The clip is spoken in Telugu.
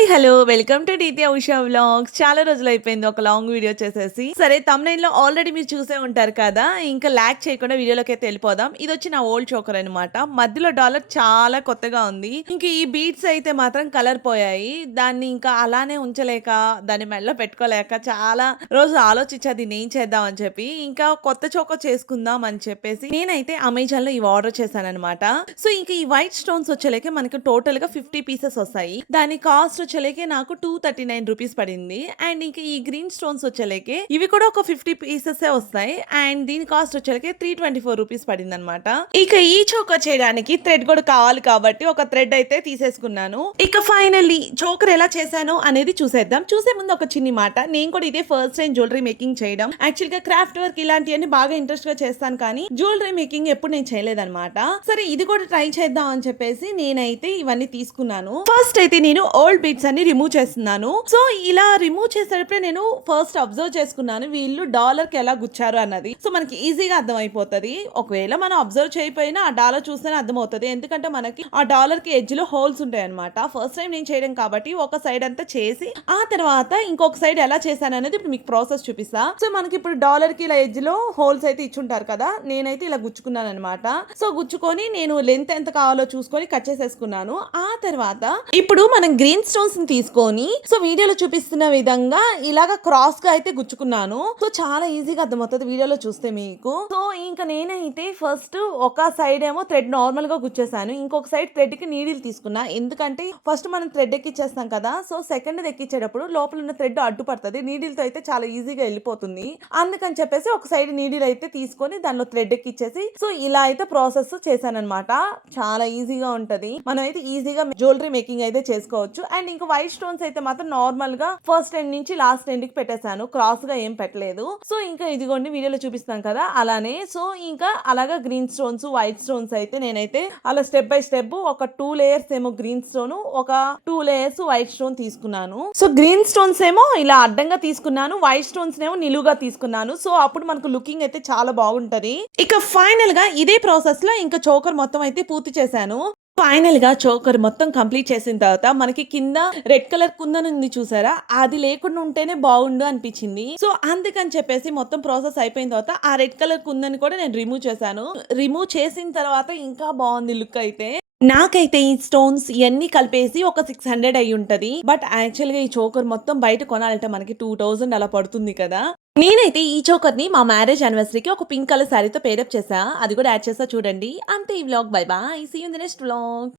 Hi hello. Welcome to DT Usha vlogs. చాలా రోజులు అయిపోయింది ఒక లాంగ్ వీడియో చేసేసి. సరే తమ్నైన్లో ఆల్రెడీ మీరు చూసే ఉంటారు కదా ఇంకా ల్యాక్ చేయకుండా వీడియోలోకి అయితే వెళ్ళిపోదాం. ఇది వచ్చి నా ఓల్డ్ చోకర్ అనమాట మధ్యలో డాలర్ చాలా కొత్తగా ఉంది. ఇంక ఈ బీట్స్ అయితే మాత్రం కలర్ పోయాయి. దాన్ని ఇంకా అలానే ఉంచలేక దాన్ని మెడలో పెట్టుకోలేక చాలా రోజు ఆలోచించా దీన్ని ఏం చేద్దాం అని చెప్పి ఇంకా కొత్త చోకో చేసుకుందాం అని చెప్పేసి నేనైతే అమెజాన్లో ఇవి ఆర్డర్ చేశాను అనమాట సో ఇంకా ఈ వైట్ స్టోన్స్ వచ్చేలేకే మనకి టోటల్గా ఫిఫ్టీ పీసెస్ వస్తాయి. దాని కాస్ట్ వచ్చేలేకే నాకు టూ థర్టీ నైన్ రూపీస్ పడింది. అండ్ ఇంకా ఈ గ్రీన్ స్టోన్స్ వచ్చేలేకే ఇవి కూడా ఒక ఫిఫ్టీ పీసెస్ వస్తాయి. అండ్ దీని కాస్ట్ వచ్చేలకే త్రీ ట్వంటీ ఫోర్ రూపీస్ పడింది అనమాట ఇక ఈ చోకర్ చేయడానికి థ్రెడ్ కూడా కావాలి కాబట్టి ఒక థ్రెడ్ అయితే తీసేసుకున్నాను. ఇక ఫైనల్లీ చోకర్ ఎలా చేశాను అనేది చూసేద్దాం. చూసే ముందు ఒక చిన్ని మాట. నేను కూడా ఇదే ఫస్ట్ టైం జ్యువెలరీ మేకింగ్ చేయడం. యాక్చువల్గా క్రాఫ్ట్ వర్క్ ఇలాంటివన్నీ బాగా ఇంట్రెస్ట్గా చేస్తాను కానీ జ్యువెలరీ మేకింగ్ ఎప్పుడు నేను చేయలేదన్నమాట. సరే ఇది కూడా ట్రై చేద్దాం అని చెప్పేసి నేనైతే ఇవన్నీ తీసుకున్నాను. ఫస్ట్ అయితే నేను ఓల్డ్ బీట్స్ అన్ని రిమూవ్ చేస్తున్నాను. సో ఇలా రిమూవ్ చేసేటప్పుడే నేను ఫస్ట్ అబ్జర్వ్ చేసుకున్నాను వీళ్ళు డాలర్కి ఎలా గుచ్చారు అన్నది. సో మనకి ఈజీగా అర్థం అయిపోతుంది ఒకవేళ మనం అబ్జర్వ్ చేయకపోయినా ఆ డాలర్ చూస్తేనే అర్థమవుతుంది. ఎందుకంటే మనకి ఆ డాలర్కి ఎడ్జ్లో హోల్స్ ఉంటాయి అనమాట ఫస్ట్ టైం నేను చేయడం కాబట్టి ఒక సైడ్ అంతా చేసి ఆ తర్వాత ఇంకొక సైడ్ ఎలా చేశాను అనేది ఇప్పుడు మీకు ప్రాసెస్ చూపిస్తా. సో మనకి ఇప్పుడు డాలర్కి ఇలా ఎడ్జ్లో హోల్స్ అయితే ఇచ్చుంటారు కదా నేనైతే ఇలా గుచ్చుకున్నాను అనమాట సో గుచ్చుకొని నేను లెంత్ ఎంత కావాలో చూసుకొని కట్ చేసేసుకున్నాను. ఆ తర్వాత ఇప్పుడు మనం గ్రీన్ స్టోన్స్ని తీసుకొని సో వీడియోలో చూపిస్తున్న విధంగా ఇలాగా క్రాస్గా అయితే గుచ్చుకున్నాను. సో చాలా ఈజీగా అర్థమవుతుంది వీడియోలో చూస్తే మీకు. సో ఇంకా నేనైతే ఫస్ట్ ఒక సైడ్ ఏమో థ్రెడ్ నార్మల్గా గుచ్చేసాను. ఇంకొక సైడ్ థ్రెడ్కి నీడిల్ తీసుకున్నా. ఎందుకంటే ఫస్ట్ మనం థ్రెడ్ ఎక్కిచ్చేస్తాం కదా సో సెకండ్ ఎక్కిచ్చేటప్పుడు లోపల ఉన్న థ్రెడ్ అడ్డుపడుతుంది. నీడిల్తో అయితే చాలా ఈజీగా వెళ్ళిపోతుంది. అందుకని చెప్పేసి ఒక సైడ్ నీడిల్ అయితే తీసుకొని దానిలో థ్రెడ్ ఎక్కిచ్చేసి సో ఇలా అయితే ప్రాసెస్ చేశాను అనమాట చాలా ఈజీగా ఉంటది. మనం అయితే ఈజీగా జ్యువెలరీ మేకింగ్ అయితే చేసుకోవచ్చు. అండ్ ఇంకా వైట్ స్టోన్స్ అయితే మాత్రం నార్మల్గా ఫస్ట్ ఎండ్ నుంచి లాస్ట్ ఎండ్కి పెట్టేశాను. క్రాస్గా ఏం పెట్టలేదు. సో ఇంకా ఇదిగోండి వీడియోలో చూపిస్తాం కదా అలానే. సో ఇంకా అలాగా గ్రీన్ స్టోన్స్ వైట్ స్టోన్స్ అయితే నేనైతే అలా స్టెప్ బై స్టెప్ ఒక టూ లేయర్స్ ఏమో గ్రీన్ స్టోన్ ఒక టూ లేయర్స్ వైట్ స్టోన్ తీసుకున్నాను. సో గ్రీన్ స్టోన్స్ ఏమో ఇలా అడ్డంగా తీసుకున్నాను వైట్ స్టోన్స్ ఏమో నిలువుగా తీసుకున్నాను. సో అప్పుడు మనకు లుకింగ్ అయితే చాలా బాగుంటది. ఇక ఫైనల్గా ఇదే ప్రాసెస్లో ఇంకా చోకర్ మొత్తం అయితే పూర్తి చేశాను. ఫైనల్గా చోకర్ మొత్తం కంప్లీట్ చేసిన తర్వాత మనకి కింద రెడ్ కలర్ కుందన్ ఉంది చూసారా? అది లేకుండా ఉంటేనే బాగుండు అనిపించింది. సో అందుకని చెప్పేసి మొత్తం ప్రాసెస్ అయిపోయిన తర్వాత ఆ రెడ్ కలర్ కుందని కూడా నేను రిమూవ్ చేశాను. రిమూవ్ చేసిన తర్వాత ఇంకా బాగుంది లుక్ అయితే. నాకైతే ఈ స్టోన్స్ ఇవన్నీ కలిపేసి ఒక సిక్స్ హండ్రెడ్ అయి ఉంటది. బట్ యాక్చువల్గా ఈ చోకర్ మొత్తం బయట కొనాలంటే మనకి టూ థౌజండ్ అలా పడుతుంది కదా. నేనైతే ఈ చోకర్ని మా మ్యారేజ్ యానివర్సరీకి ఒక పింక్ కలర్ శారీతో పేరప్ చేసా. అది కూడా యాడ్ చేసా చూడండి. అంతే ఈ vlog bye bye see in the next vlog